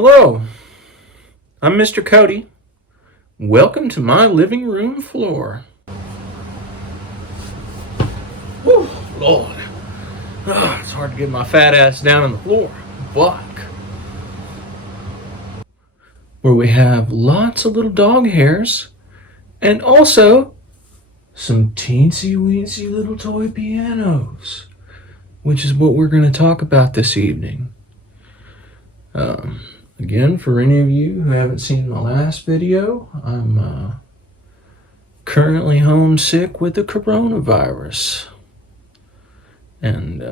Hello, I'm Mr. Cody. Welcome to my living room floor. Whew, Lord. It's hard to get my fat ass down on the floor. Fuck. Where we have lots of little dog hairs and also some teensy weensy little toy pianos, which is what we're going to talk about this evening. Again, for any of you who haven't seen my last video, I'm currently homesick with the coronavirus. And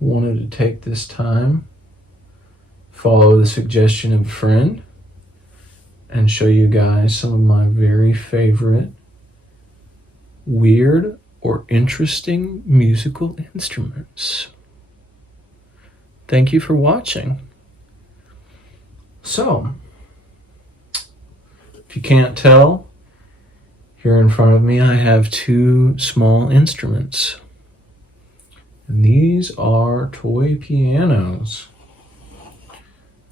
wanted to take this time, follow the suggestion of a friend, and show you guys some of my very favorite weird or interesting musical instruments. Thank you for watching. So, if you can't tell, here in front of me I have two small instruments. And these are toy pianos.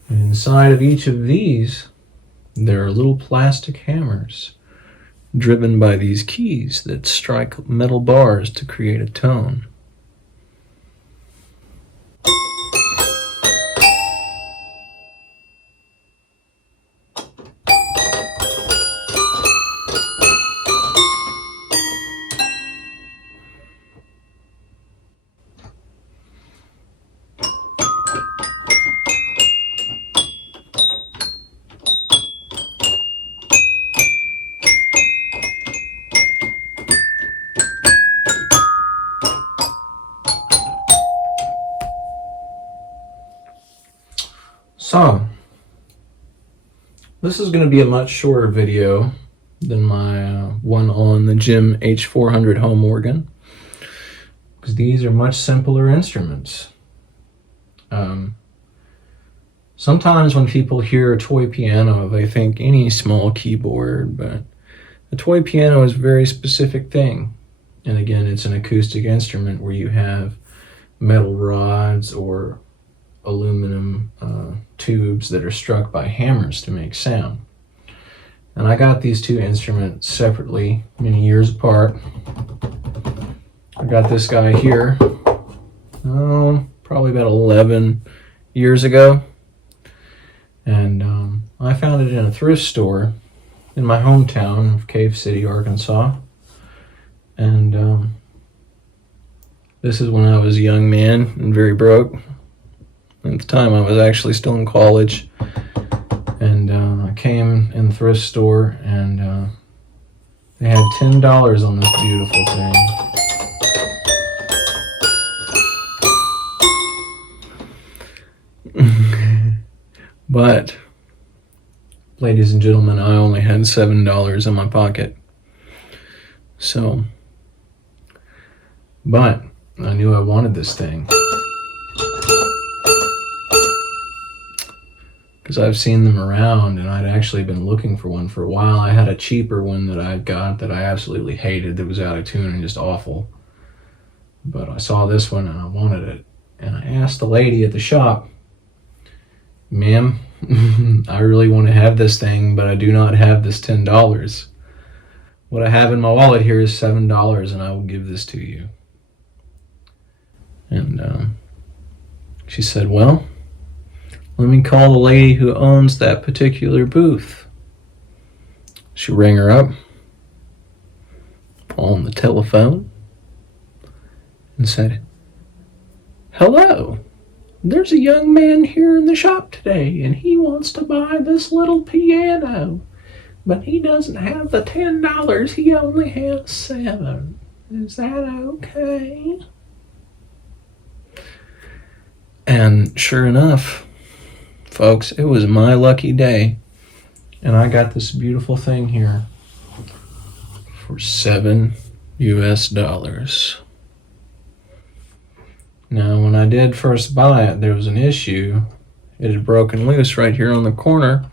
And inside of each of these, there are little plastic hammers driven by these keys that strike metal bars to create a tone. So, this is going to be a much shorter video than my one on the Jim H400 home organ, because these are much simpler instruments. Sometimes when people hear a toy piano, they think any small keyboard, but a toy piano is a very specific thing. And again, it's an acoustic instrument where you have metal rods or aluminum tubes that are struck by hammers to make sound. And I got these two instruments separately, many years apart. I got this guy here, probably about 11 years ago. And I found it in a thrift store in my hometown of Cave City, Arkansas. And this is when I was a young man and very broke. At the time, I was actually still in college, and I came in the thrift store, and they had $10 on this beautiful thing. But, ladies and gentlemen, I only had $7 in my pocket. So, but I knew I wanted this thing, because I've seen them around, and I'd actually been looking for one for a while. I had a cheaper one that I got that I absolutely hated, that was out of tune and just awful. But I saw this one and I wanted it. And I asked the lady at the shop, "Ma'am, I really want to have this thing, but I do not have this $10. What I have in my wallet here is $7, and I will give this to you." And she said, "Well, let me call the lady who owns that particular booth." She rang her up on the telephone and said, "Hello, there's a young man here in the shop today, and he wants to buy this little piano, but he doesn't have the $10, he only has $7. Is that okay?" And sure enough, folks, it was my lucky day, and I got this beautiful thing here for $7 US. Now, when I did first buy it, there was an issue. It had broken loose right here on the corner,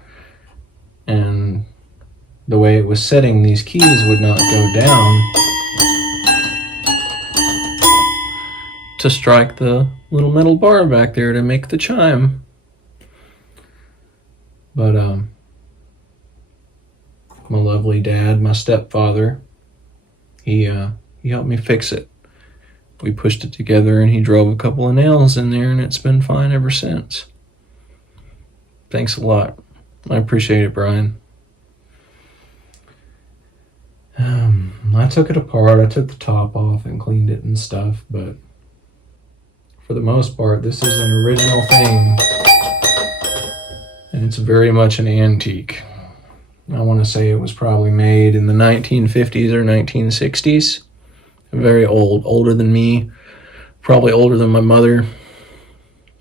and the way it was setting, these keys would not go down to strike the little metal bar back there to make the chime. But my lovely dad, my stepfather, he helped me fix it. We pushed it together and he drove a couple of nails in there and it's been fine ever since. Thanks a lot. I appreciate it, Brian. I took it apart. I took the top off and cleaned it and stuff, but for the most part, this is an original thing, and it's very much an antique. I want to say it was probably made in the 1950s or 1960s. Very old, older than me, probably older than my mother,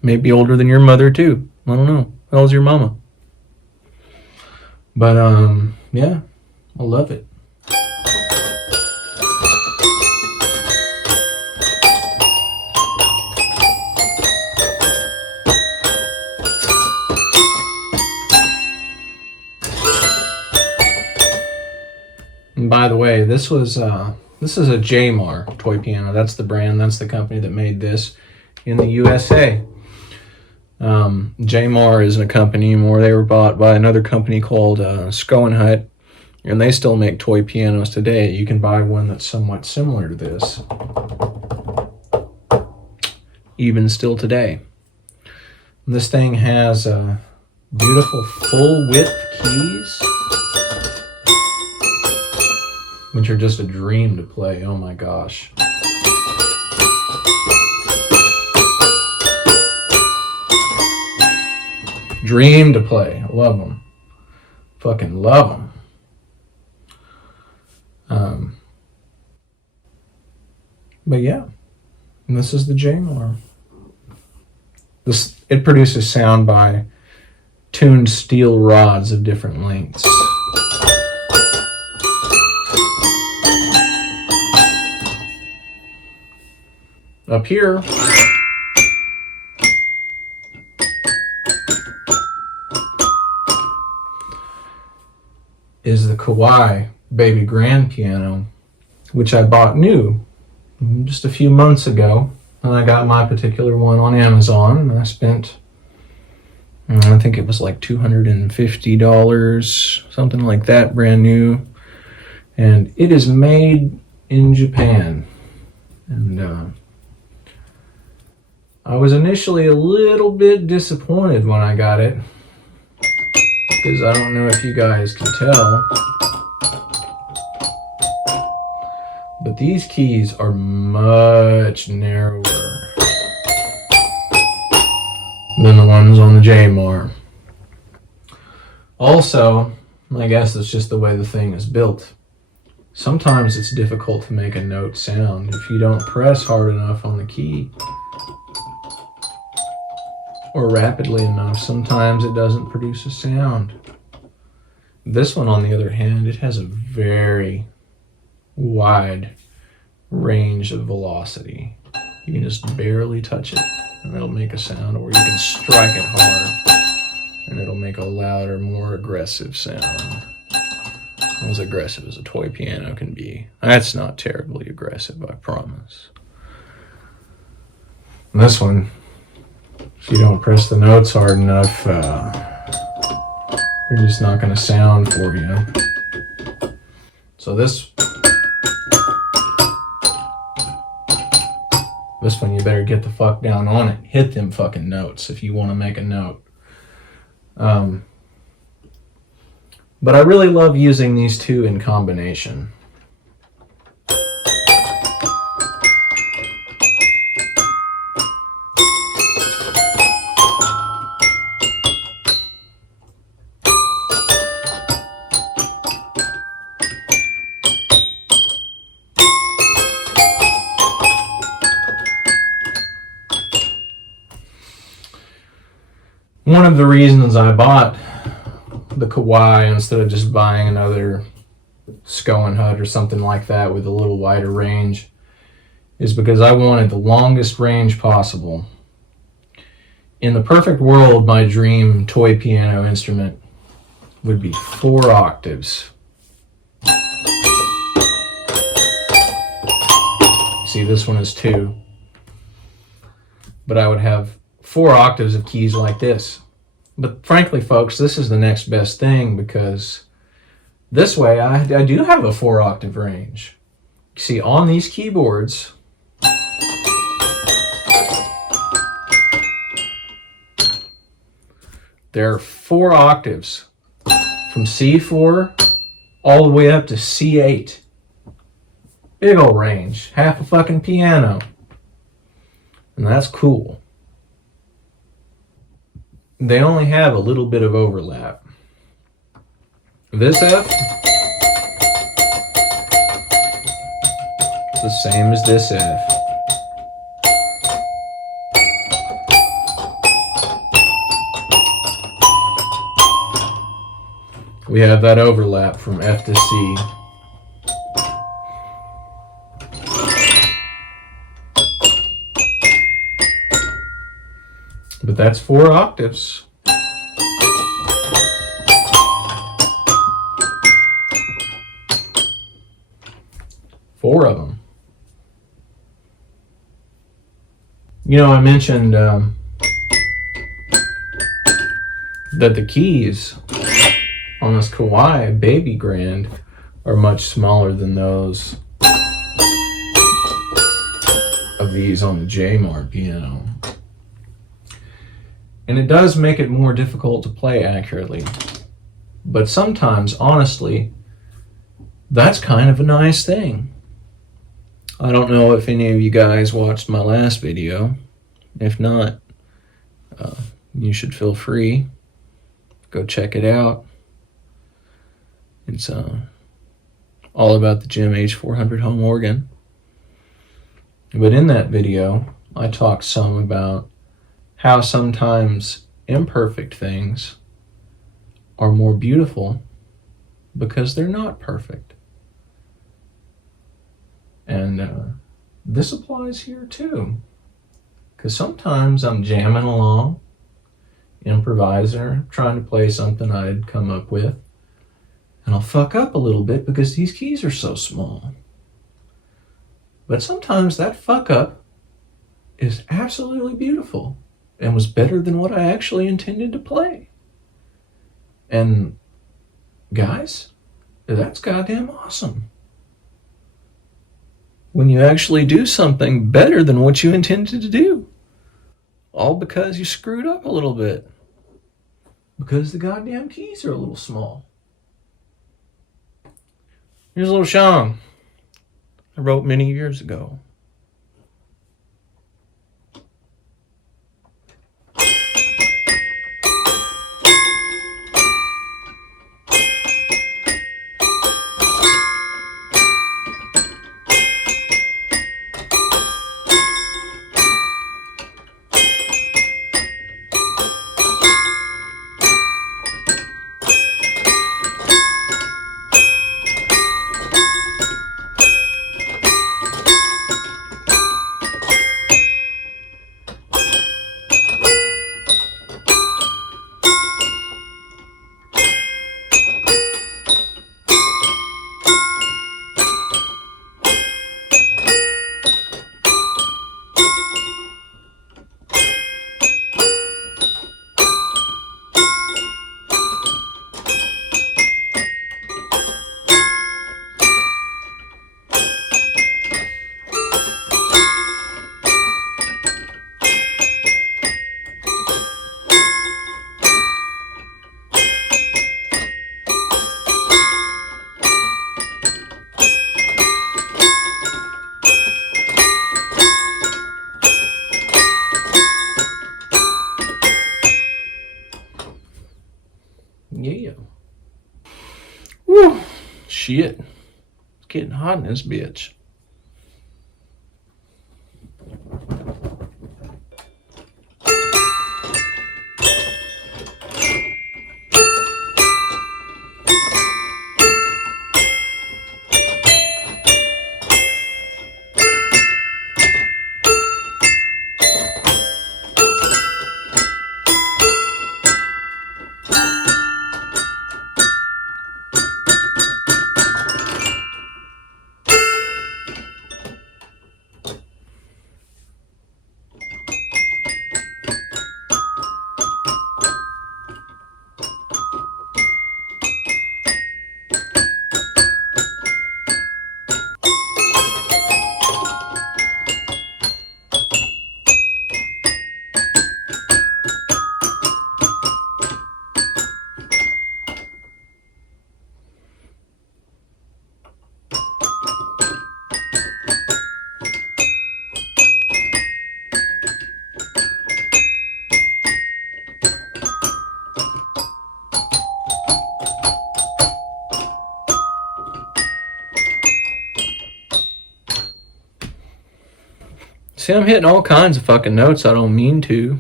maybe older than your mother too. I don't know. How old's your mama? But yeah, I love it. And by the way, this is a Jaymar toy piano. That's the brand. That's the company that made this in the USA. Jaymar isn't a company anymore. They were bought by another company called Hut, and they still make toy pianos today. You can buy one that's somewhat similar to this, even still today. And this thing has beautiful full-width keys, which are just a dream to play. Oh my gosh. Dream to play. I love them. Fucking love them. But yeah, and this is the Jaymar. It produces sound by tuned steel rods of different lengths. Up here is the Kawai baby grand piano, which I bought new just a few months ago. And I got my particular one on Amazon, and I spent, I think it was like $250, something like that, brand new. And it is made in Japan. And I was initially a little bit disappointed when I got it, because I don't know if you guys can tell, but these keys are much narrower than the ones on the Jaymar. Also, I guess it's just the way the thing is built. Sometimes it's difficult to make a note sound if you don't press hard enough on the key or rapidly enough. Sometimes it doesn't produce a sound. This one, on the other hand, it has a very wide range of velocity. You can just barely touch it and it'll make a sound, or you can strike it hard and it'll make a louder, more aggressive sound. As aggressive as a toy piano can be. That's not terribly aggressive, I promise. And this one, if you don't press the notes hard enough, they're just not going to sound for you. So this one, you better get the fuck down on it. Hit them fucking notes if you want to make a note. But I really love using these two in combination. One of the reasons I bought the Kawai instead of just buying another Hut or something like that with a little wider range is because I wanted the longest range possible. In the perfect world, my dream toy piano instrument would be 4 octaves. See, this one is 2. But I would have 4 octaves of keys like this, But frankly, folks, this is the next best thing, because this way I do have a 4-octave range. You see, on these keyboards, there are 4 octaves from C4 all the way up to C8. Big old range. Half a fucking piano. And that's cool. They only have a little bit of overlap. This F is the same as this F. We have that overlap from F to C. But that's 4 octaves. Four of them. You know, I mentioned that the keys on this Kawai Baby Grand are much smaller than those of these on the Jaymar piano. And it does make it more difficult to play accurately. But sometimes, honestly, that's kind of a nice thing. I don't know if any of you guys watched my last video. If not, you should feel free. Go check it out. It's all about the Jim H400 home organ. But in that video, I talked some about how sometimes imperfect things are more beautiful because they're not perfect. And this applies here too. Because sometimes I'm jamming along, improviser, trying to play something I'd come up with, and I'll fuck up a little bit because these keys are so small. But sometimes that fuck up is absolutely beautiful and was better than what I actually intended to play. And guys, that's goddamn awesome. When you actually do something better than what you intended to do, all because you screwed up a little bit, because the goddamn keys are a little small. Here's a little song I wrote many years ago. Yeah. Woo. Shit. It's getting hot in this bitch. See, I'm hitting all kinds of fucking notes I don't mean to.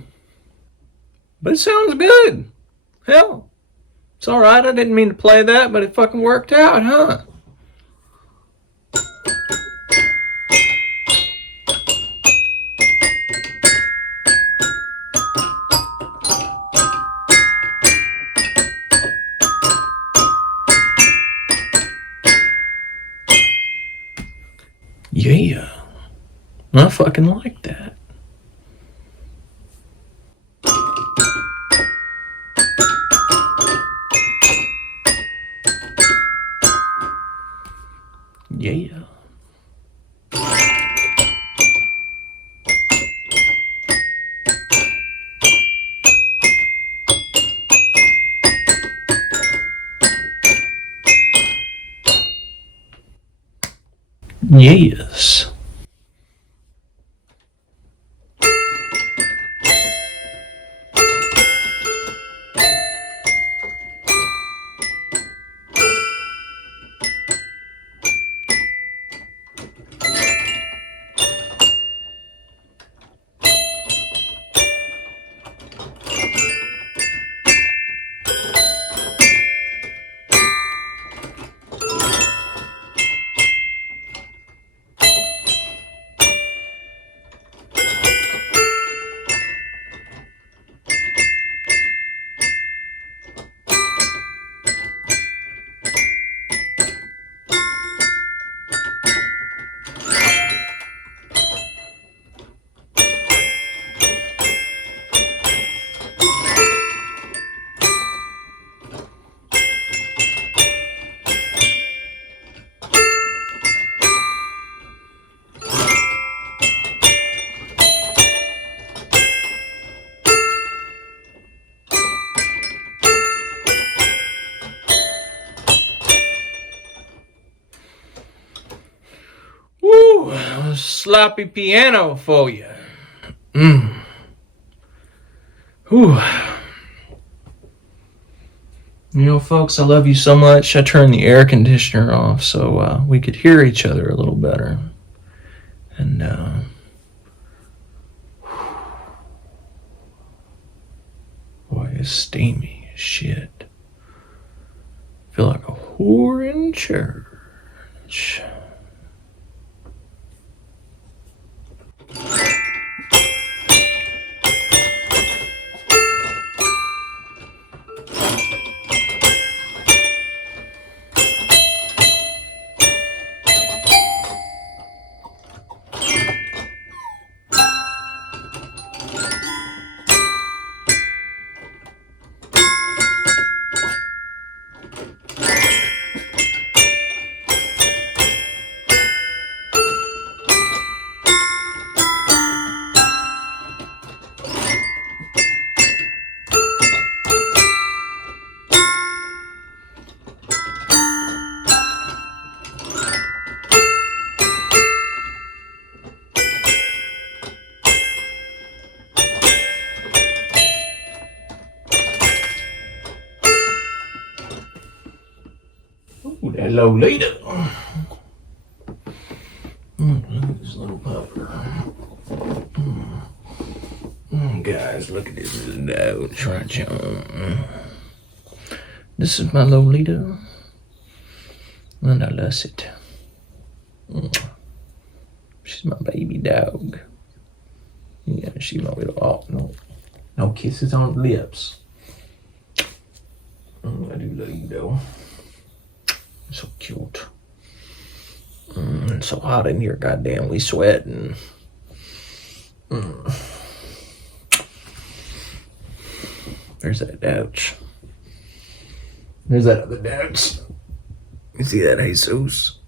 But it sounds good. Hell, it's alright. I didn't mean to play that, but it fucking worked out, huh? Yeah. I fucking like that. Yeah. Yes. Woo! Sloppy piano for you. Whew. You know, folks, I love you so much. I turned the air conditioner off so we could hear each other a little better. And, boy, it's steamy as shit. I feel like a whore in church. Ooh, that Lolita. Look at this little pupper. Guys, look at this little nose right here. This is my Lolita. And I love it. She's my baby dog. Yeah, she's my little, oh, no kisses on the lips. I do love you though. So cute. It's so hot in here, goddamn, we sweating. There's that douch. There's that other douch. You see that, Jesus?